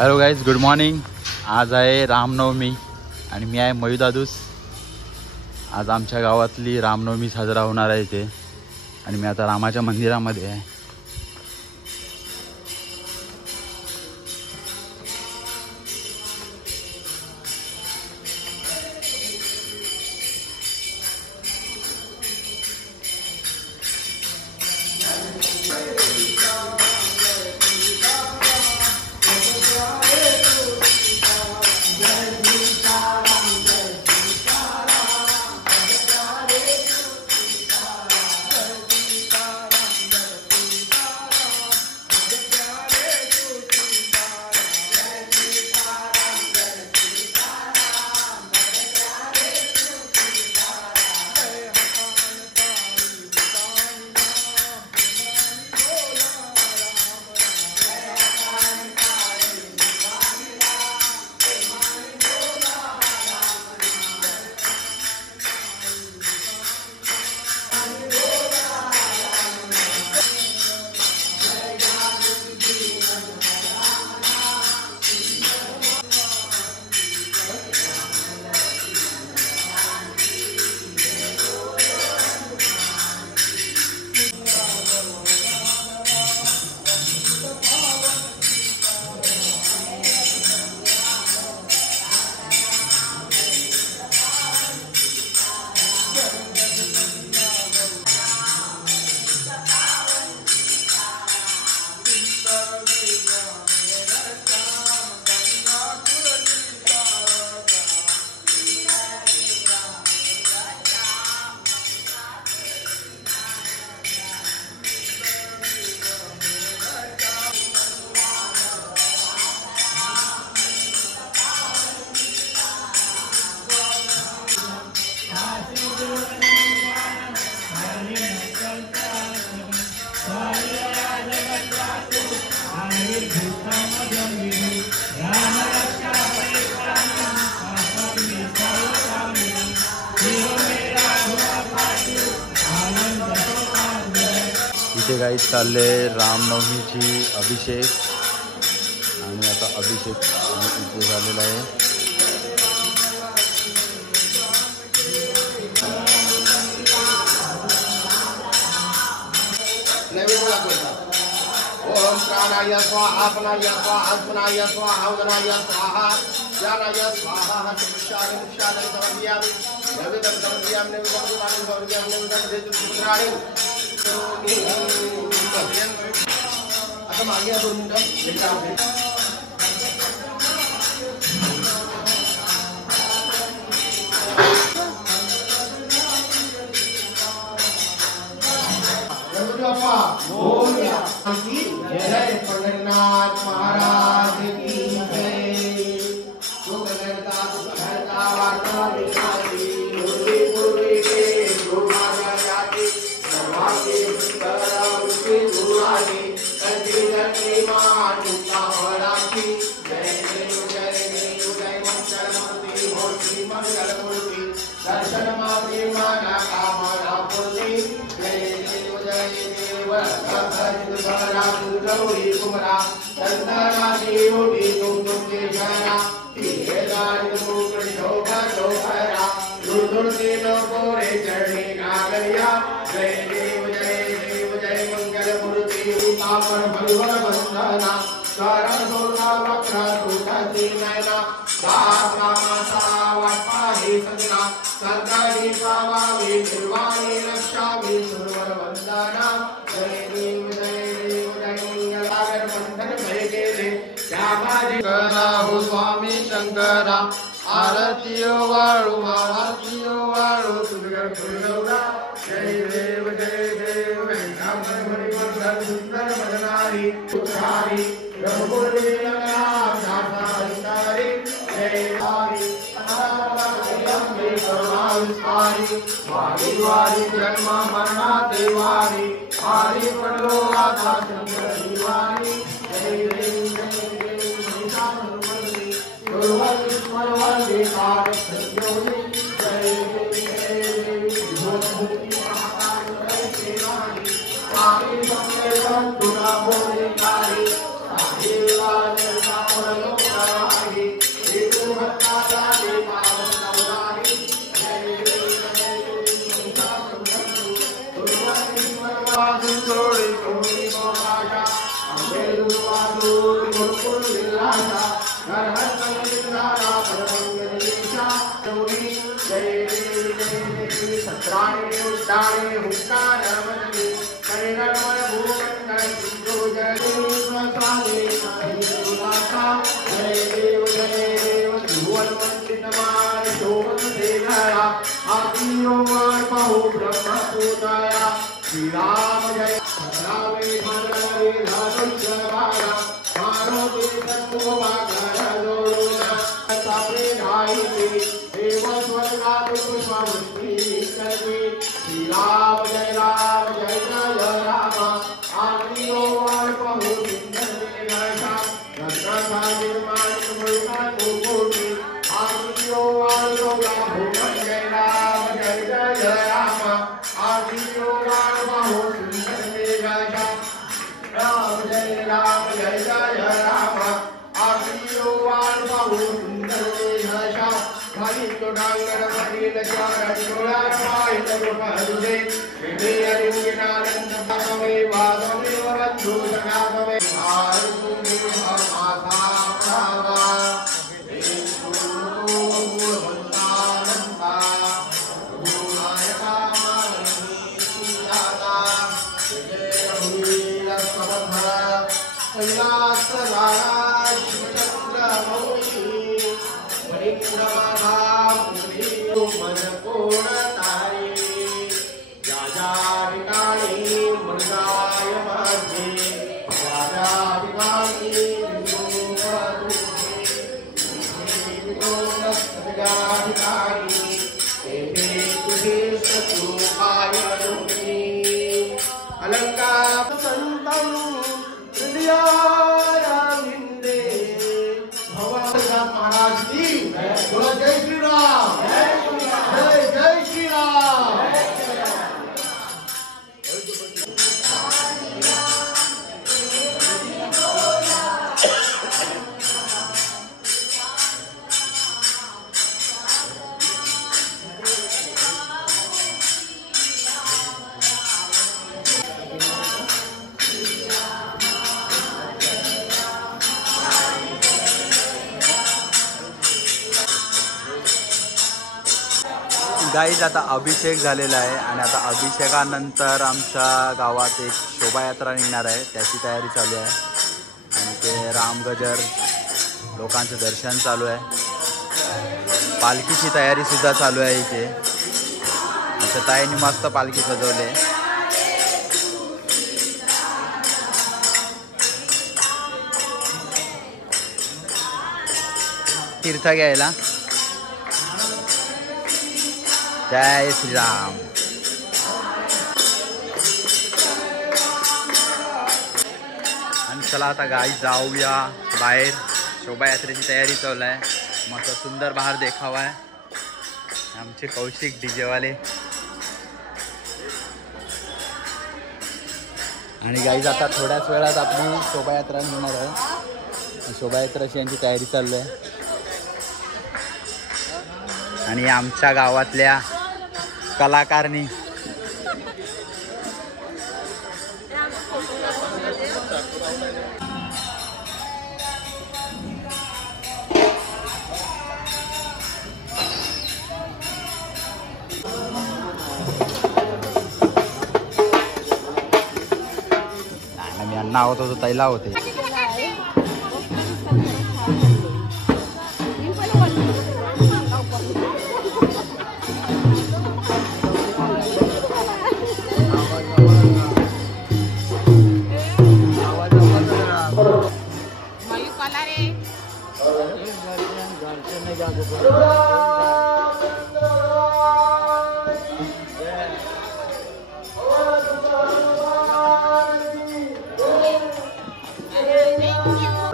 Hello guys, good morning. आज आहे रामनवमी आणि मी आहे मयू दादूस। आज आमच्या गावातली रामनवमी साजरा होणार आहे इथे आणि मी आता रामाच्या मंदिरामध्ये आहे। इथे गाईज चालले रामनवमीची अभिषेक आणि आता अभिषेक इथे झालेला आहे। ओम प्राणाय स्वाहा अपनाय स्वाहा अपनाय स्वाहा उदनाय स्वाहा ज्ञानाय स्वाहा शिक्षाय शिक्षाय समर्पयामि नवेदं समर्पयामि नवेदं समर्पयामि नवेदं देतु पुत्राणि आता मागे 2 मिनिटं जय पंडरनाथ महाराज की जय। सुखदरता सुखहरता वार्ता विचारी पूर्वी पूर्वी के गुरुमाया जाति सर्वांगे सुंदर उनके गुरुआगे कंठी लक्ष्मी मां दुर्गा भराती जय देव जय देव जय मंगल मूर्ति मूर्ति मंगल मूर्ति दर्शन माते माना कामना पूर्ति जय देव जय देव गौरी कुमरा चंदना देवोटी तुम तुमके शरणा तीर्थान मुकुट शोभा शोभरा दुर्दुर्ते लोकोरे चरणी नागरिया जय देव जय मंगल मूर्ति रूपापर भगवन वंदना कारण सोना वक्र तुषाती नयना दासा माता वाटपाहि सजना संतानी पावामि निर्वाणी रक्षामि सुरवर वंदना जय देव कराहु स्वामी शंकरा आरती वाळू सुंदर फुलगौरा जय देव वेंकटाचल सुंदर मदनारी पुत्रारी रघुपुरी नाथारी जय हरि वारी वारी जन्म मरणा देवारी वारी पडलो आता चंद्र दिवारी जय देव गुरुवंदे कार संयोगी जय देव भूति महाकाल सेवारी स्वामी संदेवन तुना बोले कारी साहिवाल सामरलो सत्राणि उष्टाणि हुक्कारवदने करिगणमय भूमण्डल सिंधु जगदेव स्वामी नारायणा जय देव भुवन वंदितमान शोभन देवया आदियोगार बहु ब्रह्मपुत्राया श्री राम जय रामे भद्रे धातुचराया मारुति तत्व वागर दोना तापरे धायते देव स्वर्गात् पुष्पवृष्टि करते श्री राम जय राम आदियोगार बहु सुंदर देवया रत्ना निर्माण मुल्का कोटि आदियोगार बहु जय राम आदियोगार बहु सुंदर देवया राम जय राम आदियोगार बहु सुंदर देवया हरि तो डांगर हरि लचार डोला पाहित रूपहरुदे विदे अरिंगिनानंद भावे वादमे वरंधु सगावे आरु माता प्रावा अलंकार संतम महाराज की जय श्री राम जय श्री राम। गाईज आता अभिषेक झालेला आहे आणि आता अभिषेकानंतर आमच्या गावात एक शोभायात्रा निघणार आहे, त्याची तयारी चालू आहे आणि ते रामगजर लोकांचं दर्शन चालू आहे। पालखीची तयारी सुद्धा चालू आहे इथे। आमच्या ताईंनी मस्त पालखी सजवली। तीर्थ घ्यायला जय श्री राम। आणि चला आता गाई जाऊया बाहेर। शोभायात्रेची तयारी चालू आहे, मस्त सुंदर बाहेर देखावा आहे। आमचे कौशिक डीजेवाले आणि गाईज आता थोड्याच वेळात आपली शोभायात्रा निघणार आहे। शोभायात्राची यांची तयारी चालू आहे आणि आमच्या गावातल्या कलाकारनी मी अण्णा होतो तो तैला होते।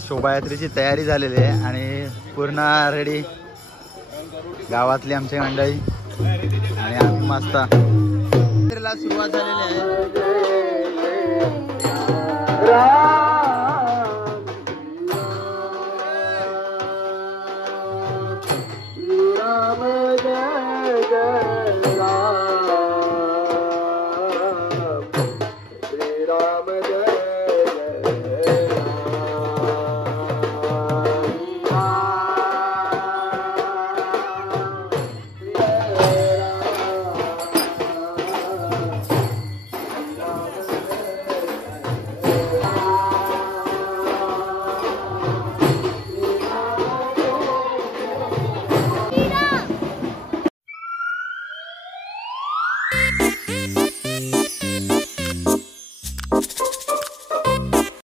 शोभायात्रेची तयारी झालेली आहे आणि पूर्ण रेडी गावातली आमची मंडळी आणि आम्ही मस्त सुरुवात झालेली आहे। स्वाहा